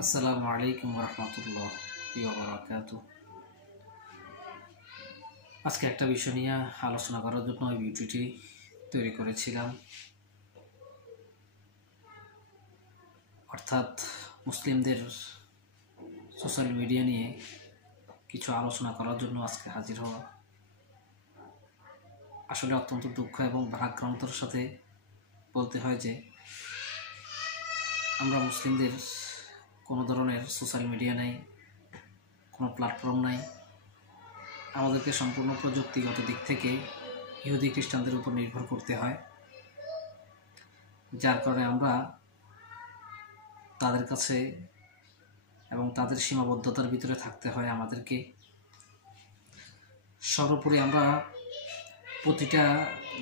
আসসালামু আলাইকুম রহমতুল্লাহি ওয়া বারাকাতুহু। আজকে একটা বিষয় নিয়ে আলোচনা করার জন্য এই ভিডিওটি তৈরি করেছিলাম, অর্থাৎ মুসলিমদের সোশ্যাল মিডিয়া নিয়ে কিছু আলোচনা করার জন্য আজকে হাজির হওয়া। আসলে অত্যন্ত দুঃখ এবং ভারাক্রান্তর সাথে বলতে হয় যে আমরা মুসলিমদের কোনো ধরনের সোশ্যাল মিডিয়া নেই, কোনো প্ল্যাটফর্ম নাই। আমাদেরকে সম্পূর্ণ প্রযুক্তিগত দিক থেকে ইহুদি খ্রিস্টানদের উপর নির্ভর করতে হয়, যার কারণে আমরা তাদের কাছে এবং তাদের সীমাবদ্ধতার ভিতরে থাকতে হয় আমাদেরকে। সর্বোপরি আমরা প্রতিটা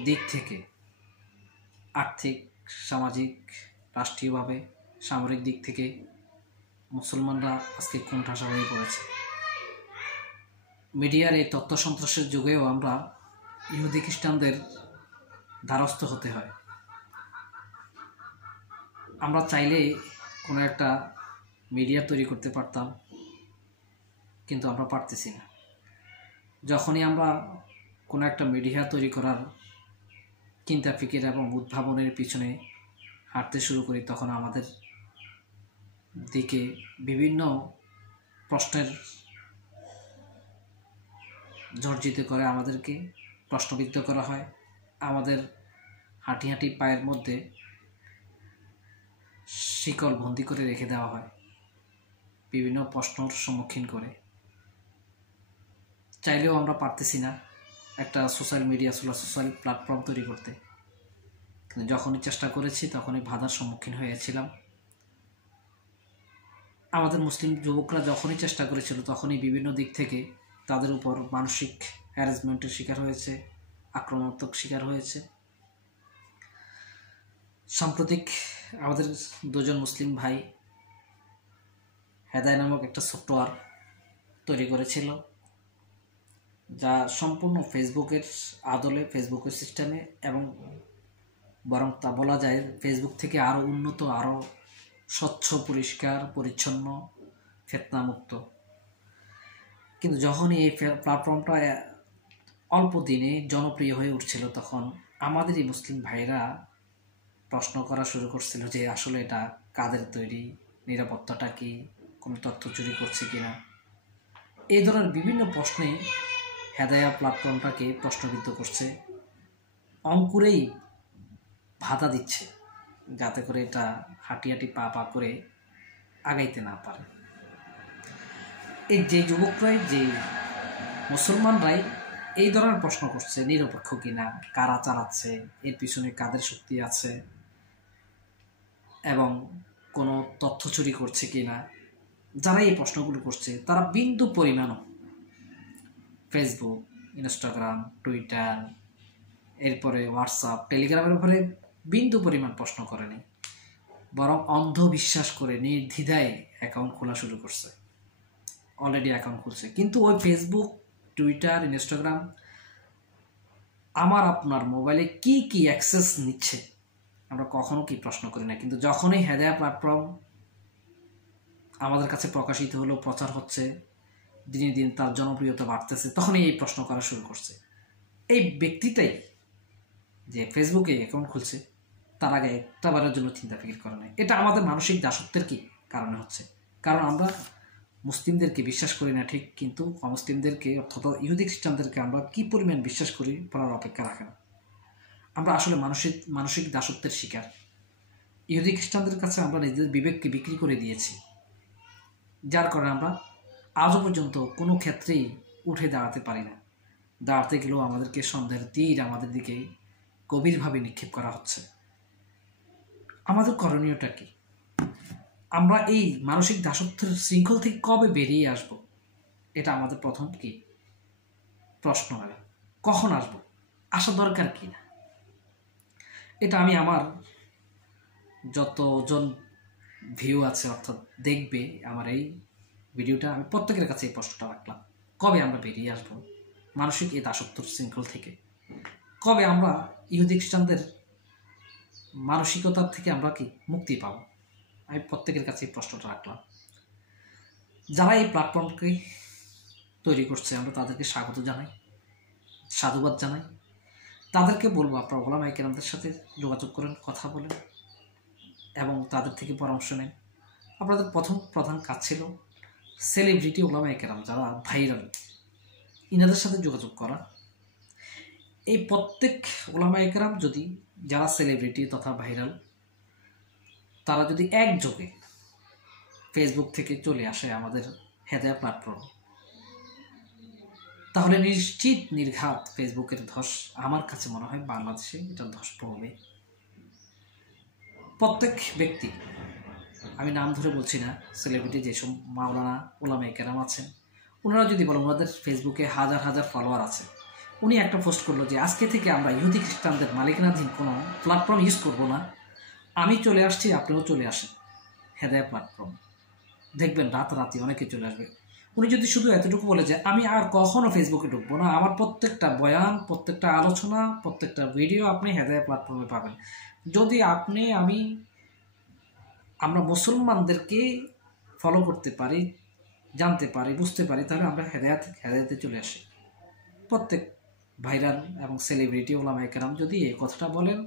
দিক থেকে আর্থিক, সামাজিক, রাষ্ট্রীয়ভাবে, সামরিক দিক থেকে মুসলমানরা আজকে কোণঠাসা হয়ে পড়েছে। মিডিয়ার এই তথ্য সন্ত্রাসের যুগেও আমরা ইহুদি খ্রিস্টানদের দ্বারস্থ হতে হয়। আমরা চাইলেই কোনো একটা মিডিয়া তৈরি করতে পারতাম, কিন্তু আমরা পারতেছি না। যখনই আমরা কোনো একটা মিডিয়া তৈরি করার চিন্তা ফিকির এবং উদ্ভাবনের পিছনে হাঁটতে শুরু করি, তখন আমাদের দিকে বিভিন্ন প্রশ্নের জর্জিত করে আমাদেরকে প্রশ্নবিদ্ধ করা হয়। আমাদের হাঁটি হাঁটি পায়ের মধ্যে শিকল বন্দি করে রেখে দেওয়া হয়, বিভিন্ন প্রশ্নের সম্মুখীন করে। চাইলেও আমরা পারতেছি না একটা সোশ্যাল মিডিয়া, সোশ্যাল প্ল্যাটফর্ম তৈরি করতে। কিন্তু যখনই চেষ্টা করেছি তখনই বাধার সম্মুখীন হয়েছিলাম। আমাদের মুসলিম যুবকরা যখনই চেষ্টা করেছিল তখনই বিভিন্ন দিক থেকে তাদের উপর মানসিক হ্যারাসমেন্টের শিকার হয়েছে, আক্রমণাত্মক শিকার হয়েছে। সাম্প্রতিক আমাদের দুজন মুসলিম ভাই হেদায় নামক একটা সফটওয়্যার তৈরি করেছিল, যা সম্পূর্ণ ফেসবুকের আদলে, ফেসবুকের সিস্টেমে, এবং বরং তা বলা যায় ফেসবুক থেকে আরও উন্নত, আরও স্বচ্ছ, পরিষ্কার, পরিচ্ছন্ন, ফিতনামুক্ত। কিন্তু যখনই এই প্ল্যাটফর্মটা অল্প দিনে জনপ্রিয় হয়ে উঠছিল, তখন আমাদের এই মুসলিম ভাইরা প্রশ্ন করা শুরু করছিল যে আসলে এটা কাদের তৈরি, নিরাপত্তাটা কি, কোনো তথ্য চুরি করছে কিনা। এই ধরনের বিভিন্ন প্রশ্নে হেদায়া প্ল্যাটফর্মটাকে প্রশ্নবিদ্ধ করছে, অঙ্কুরেই বাধা দিচ্ছে, যাতে করে এটা হাঁটি হাঁটি পা পা করে আগাইতে না পারে। এই যে যুবকরাই, যে মুসলমানরাই এই ধরনের প্রশ্ন করছে, নিরপেক্ষ কিনা, কারা চালাচ্ছে, এর পিছনে কাদের শক্তি আছে, এবং কোনো তথ্য চুরি করছে কিনা, যারা এই প্রশ্নগুলো করছে তারা বিন্দু পরিমাণও ফেসবুক, ইনস্টাগ্রাম, টুইটার, এরপরে হোয়াটসঅ্যাপ, টেলিগ্রামের উপরে বিন্দু পরিমাণ প্রশ্ন করেনি, বরং অন্ধবিশ্বাস করে নির্দ্বিধায় অ্যাকাউন্ট খোলা শুরু করছে। অলরেডি অ্যাকাউন্ট খুলছে, কিন্তু ওই ফেসবুক, টুইটার, ইনস্টাগ্রাম আমার আপনার মোবাইলে কি কি অ্যাক্সেস নিচ্ছে আমরা কখনো কি প্রশ্ন করি না। কিন্তু যখনই হেদায়া প্ল্যাটফর্ম আমাদের কাছে প্রকাশিত হলো, প্রচার হচ্ছে, দিনে দিন তার জনপ্রিয়তা বাড়তেছে, তখনই এই প্রশ্ন করা শুরু করছে। এই ব্যক্তিটাই যে ফেসবুকে অ্যাকাউন্ট খুলছে, তার আগে একটা বারের জন্য চিন্তা ফিকির করে নাই। এটা আমাদের মানসিক দাসত্বের কি কারণে হচ্ছে? কারণ আমরা মুসলিমদেরকে বিশ্বাস করি না ঠিক, কিন্তু অমুসলিমদেরকে, অর্থাৎ ইহুদি খ্রিস্টানদেরকে আমরা কি পরিমাণ বিশ্বাস করি বলার অপেক্ষা রাখে না। আমরা আসলে মানসিক দাসত্বের শিকার। ইহুদি খ্রিস্টানদের কাছে আমরা নিজেদের বিবেককে বিক্রি করে দিয়েছি, যার কারণে আমরা আজও পর্যন্ত কোনো ক্ষেত্রেই উঠে দাঁড়াতে পারি না। দাঁড়াতে গেলেও আমাদেরকে সন্দেহের তীর আমাদের দিকে গভীরভাবে নিক্ষেপ করা হচ্ছে। আমাদের করণীয়টা কি? আমরা এই মানসিক দাসত্বের শৃঙ্খল থেকে কবে বেরিয়ে আসব? এটা আমাদের প্রথম কি প্রশ্ন হবে। কখন আসব? আসা দরকার কি না? এটা আমি আমার যতজন ভিউ আছে, অর্থাৎ দেখবে আমার এই ভিডিওটা, আমি প্রত্যেকের কাছে এই প্রশ্নটা রাখলাম। কবে আমরা বেরিয়ে আসব মানসিক এই দাসত্বের শৃঙ্খল থেকে? কবে আমরা ইহুদি খ্রিস্টানদের মানসিকতার থেকে আমরা কি মুক্তি পাব? আমি প্রত্যেকের কাছে এই প্রশ্নটা রাখলাম। যারা এই প্ল্যাটফর্মকে তৈরি করছে আমরা তাদেরকে স্বাগত জানাই, সাধুবাদ জানাই। তাদেরকে বলবো আপনারা ওলামায়ে কেরামদের সাথে যোগাযোগ করেন, কথা বলেন এবং তাদের থেকে পরামর্শ নেন। আপনাদের প্রধান কাজ ছিল সেলিব্রিটি ওলামায়ে কেরাম যারা ভাইরাল, ইনাদের সাথে যোগাযোগ করা। এই প্রত্যেক ওলামায়ে কেরাম যদি যারা সেলিব্রিটি তথা ভাইরাল তারা যদি একযোগে ফেসবুক থেকে চলে আসে আমাদের হেদায়া প্ল্যাটফর্ম, তাহলে নিশ্চিত নির্ঘাত ফেসবুকের ধস আমার কাছে মনে হয় বাংলাদেশে এটা ধস পড়বে। প্রত্যেক ব্যক্তি, আমি নাম ধরে বলছি না, সেলিব্রিটি যেসব মাওলানা ওলামায়ে কেরাম আছেন ওনারা যদি বলেন, ওনাদের ফেসবুকে হাজার হাজার ফলোয়ার আছে, উনি একটা পোস্ট করলো যে আজকে থেকে আমরা ইহুদি খ্রিস্টানদের মালিকানাধীন কোনো প্ল্যাটফর্ম ইউজ করব না, আমি চলে আসছি, আপনিও চলে আসেন হেদায়া প্ল্যাটফর্ম, দেখবেন রাতারাতি অনেকে চলে আসবে। উনি যদি শুধু এতটুকু বলে যে আমি আর কখনো ফেসবুকে ঢুকবো না, আমার প্রত্যেকটা বয়ান, প্রত্যেকটা আলোচনা, প্রত্যেকটা ভিডিও আপনি হেদায়া প্ল্যাটফর্মে পাবেন। যদি আমরা মুসলমানদেরকে ফলো করতে পারি, জানতে পারি, বুঝতে পারি, তাহলে আমরা হেদায়াতে চলে আসি। প্রত্যেক ভাইরাল এবং সেলিব্রিটি ওলামায়ে কেরাম যদি এই কথাটা বলেন,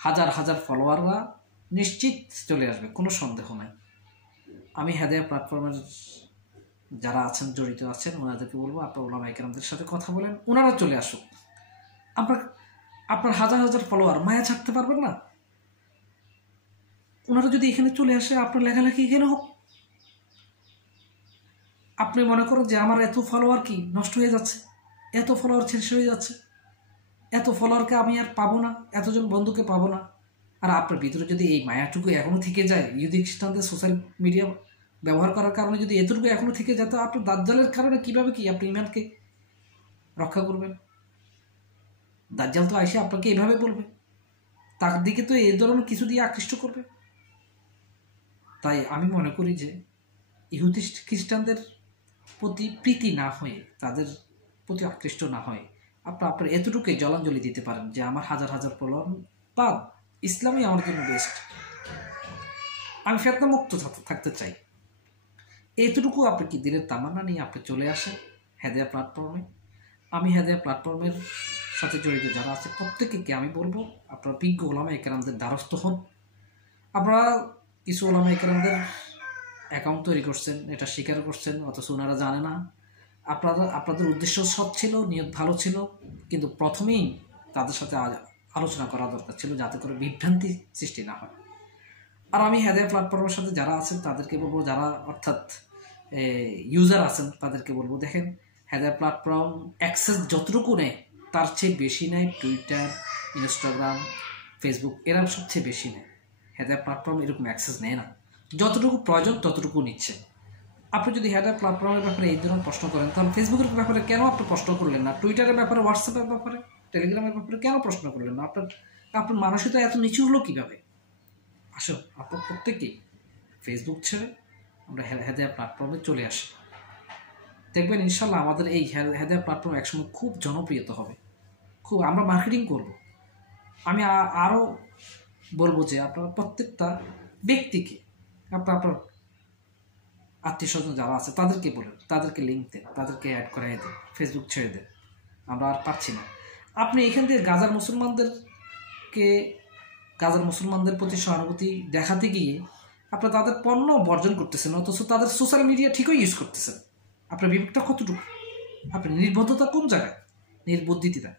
হাজার হাজার ফলোয়াররা নিশ্চিত চলে আসবে, কোনো সন্দেহ নাই। আমি হেদায়া প্ল্যাটফর্মের যারা আছেন, জড়িত আছেন, ওনাদেরকে বলবো আপনার ওলামায়ে কেরামদের সাথে কথা বলেন, ওনারা চলে আসুক। আপনার হাজার হাজার ফলোয়ার মায়া ছাড়তে পারবেন না, ওনারা যদি এখানে চলে আসে, আপনার লেখালেখি এখানে হোক। আপনি মনে করেন যে আমার এত ফলোয়ার কি নষ্ট হয়ে যাচ্ছে, এত ফলোয়ার শেষ হয়ে যাচ্ছে, এত ফলোয়ারকে আমি আর পাবো না, এতজন বন্ধুকে পাবো না, আর আপনার ভিতরে যদি এই মায়াটুকু এখনো থেকে যায়, ইহুদি খ্রিস্টানদের সোশ্যাল মিডিয়া ব্যবহার করার কারণে যদি এতটুকু এখনো থেকে যায়, তো আপনার দাজ্জালের কারণে কিভাবে আপনি ইমানকে রক্ষা করবেন? দাজ্জাল তো আইসে আপনাকে এভাবে বলবে, তার দিকে তো এই ধরনের কিছু দিয়ে আকৃষ্ট করবে। তাই আমি মনে করি যে ইহুদি খ্রিস্টানদের প্রতি প্রীতি না হয়ে, তাদের প্রতি আকৃষ্ট না হয়ে আপনার এতটুকুই জলাঞ্জলি দিতে পারেন যে আমার হাজার হাজার ফলোয়ার বা ইসলামই আমার জন্য বেস্ট, আমি ফিতনা মুক্ত থাকতে চাই, এতটুকু আপনি কি দিনের তামান্না নিয়ে আপনি চলে আসেন হেদায়া প্ল্যাটফর্মে। আমি হেদায়া প্ল্যাটফর্মের সাথে জড়িত যারা আছে প্রত্যেককে আমি বলবো আপনারা বিজ্ঞ ওলামায়ে কেরামদের দ্বারস্থ হন। আপনারা কিছু ওলামায়ে কেরামদের অ্যাকাউন্ট তৈরি করছেন, এটা স্বীকার করছেন, অথচ ওনারা জানে না। আপনাদের উদ্দেশ্য সৎ ছিল, নিয়ত ভালো ছিল, কিন্তু প্রথমেই তাদের সাথে আলোচনা করা দরকার ছিল যাতে করে বিভ্রান্তি সৃষ্টি না হয়। আর আমি হেদায়া প্ল্যাটফর্মের সাথে যারা আছেন তাদেরকে বলবো, যারা অর্থাৎ ইউজার আছেন তাদেরকে বলবো, দেখেন হেদায়া প্ল্যাটফর্ম অ্যাক্সেস যতটুকু নেয় তার চেয়ে বেশি নেয় টুইটার, ইনস্টাগ্রাম, ফেসবুক, এরা সবচেয়ে বেশি নেয়। হেদায়া প্ল্যাটফর্ম এরকম অ্যাক্সেস নেয় না, যতটুকু প্রয়োজন ততটুকু নিচ্ছে। আপনি যদি হেদায়া প্ল্যাটফর্মের ব্যাপারে এই ধরনের প্রশ্ন করেন, তাহলে ফেসবুকের ব্যাপারে কেন আপনি প্রশ্ন করলেন না? টুইটারের ব্যাপারে, হোয়াটসঅ্যাপের ব্যাপারে, টেলিগ্রামের ব্যাপারে কেন প্রশ্ন করলেন না? আপনার মানসিকতা এত নিচু হলো কীভাবে? আসো আপনার প্রত্যেকেই ফেসবুক ছেড়ে আমরা হেদায়া প্ল্যাটফর্মে চলে আসি, দেখবেন ইনশাল্লাহ আমাদের এই হেদায়া প্ল্যাটফর্ম একসময় খুব জনপ্রিয়তা হবে, খুব আমরা মার্কেটিং করব। আমি আরও বলবো যে আপনারা প্রত্যেকটা ব্যক্তিকে আপনার আত্মীয় স্বজন যারা আছে তাদেরকে বলেন, তাদেরকে লিঙ্ক দেন, তাদেরকে অ্যাড করাই দেন, ফেসবুক ছেড়ে দেন, আমরা আর পাচ্ছি না। আপনি এখান থেকে গাজার মুসলমানদের প্রতি সহানুভূতি দেখাতে গিয়ে আপনারা তাদের পণ্য বর্জন করতেছেন, অথচ তাদের সোশ্যাল মিডিয়া ঠিকই ইউজ করতেছেন। আপনার বিবেকটা কতটুকু? আপনার নির্বুদ্ধতা কোন জায়গায়? নির্বুদ্ধিতা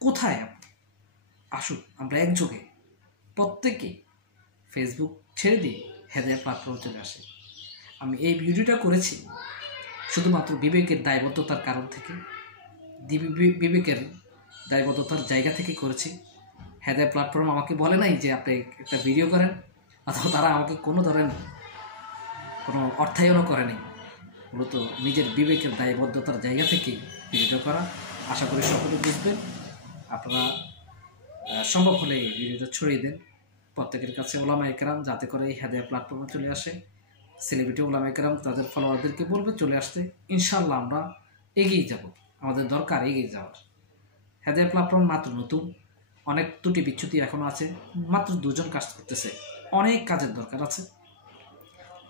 কোথায়? আপনি আসুন আমরা একযোগে প্রত্যেকে ফেসবুক ছেড়ে দিয়ে হেদায়া প্ল্যাটফর্মে চলে আসে। আমি এই ভিডিওটা করেছি শুধুমাত্র বিবেকের দায়বদ্ধতার কারণ থেকে, বিবেকের দায়বদ্ধতার জায়গা থেকে করেছি। হেদায়া প্ল্যাটফর্ম আমাকে বলে নাই যে আপনি একটা ভিডিও করেন, অথবা তারা আমাকে কোনো ধরনের কোনো অর্থায়নও করেনি, মূলত নিজের বিবেকের দায়বদ্ধতার জায়গা থেকেই ভিডিওটা করা। আশা করি সকলে বুঝবেন। আপনারা সম্ভব হলে এই ভিডিওটা ছড়িয়ে দেন প্রত্যেকের কাছে ওলামায়ে কেরাম, যাতে করে এই হেদায়া প্ল্যাটফর্মে চলে আসে। সেলিব্রিটি ওলামায়ে কেরাম তাদের ফলোয়ারদেরকে বলবে চলে আসতে, ইনশাল্লাহ আমরা এগিয়ে যাব, আমাদের দরকার এগিয়ে যাওয়ার। হেদায়া প্ল্যাটফর্ম মাত্র নতুন, অনেক ত্রুটি বিচ্যুতি এখনও আছে, মাত্র 2 জন কাজ করতেছে, অনেক কাজের দরকার আছে।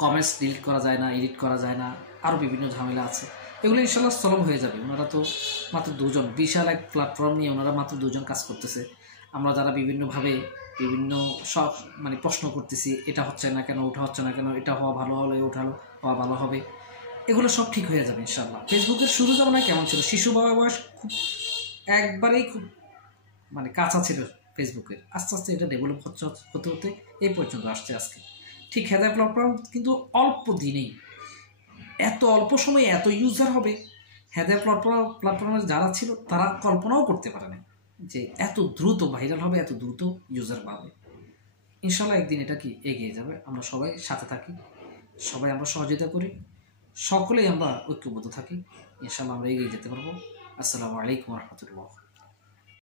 কমেন্টস ডিলিট করা যায় না, এডিট করা যায় না, আরও বিভিন্ন ঝামেলা আছে। এগুলো ইনশাল্লাহ সলভ হয়ে যাবে। ওনারা তো মাত্র 2 জন, বিশাল এক প্ল্যাটফর্ম নিয়ে ওনারা মাত্র 2 জন কাজ করতেছে। আমরা যারা বিভিন্নভাবে বিভিন্ন সব মানে প্রশ্ন করতেছি, এটা হচ্ছে না কেন, ওটা হচ্ছে না কেন, এটা হওয়া ভালো হলে ওটা হওয়া ভালো হবে, এগুলো সব ঠিক হয়ে যাবে ইনশাল্লাহ। ফেসবুকের শুরু যেমন কেমন ছিল, শিশু বয়স খুব একবারেই খুব মানে কাঁচা ছিল ফেসবুকের, আস্তে আস্তে এটা ডেভেলপ হতে হতে এই পর্যন্ত আসছে আজকে। ঠিক হেদায়া প্ল্যাটফর্ম কিন্তু অল্প দিনেই, এত অল্প সময়ে এত ইউজার হবে, হেদায়া প্ল্যাটফর্মে যারা ছিল তারা কল্পনাও করতে পারে না যে এত দ্রুত ভাইরাল হবে, এত দ্রুত ইউজার পাবে। ইনশাল্লাহ একদিন এটা কি এগিয়ে যাবে। আমরা সবাই সাথে থাকি, সবাই আমরা সহযোগিতা করি, সকলেই আমরা ঐক্যবদ্ধ থাকি, ইনশাল্লাহ আমরা এগিয়ে যেতে পারবো। আসসালামু আলাইকুম রহমতুল্লাহ।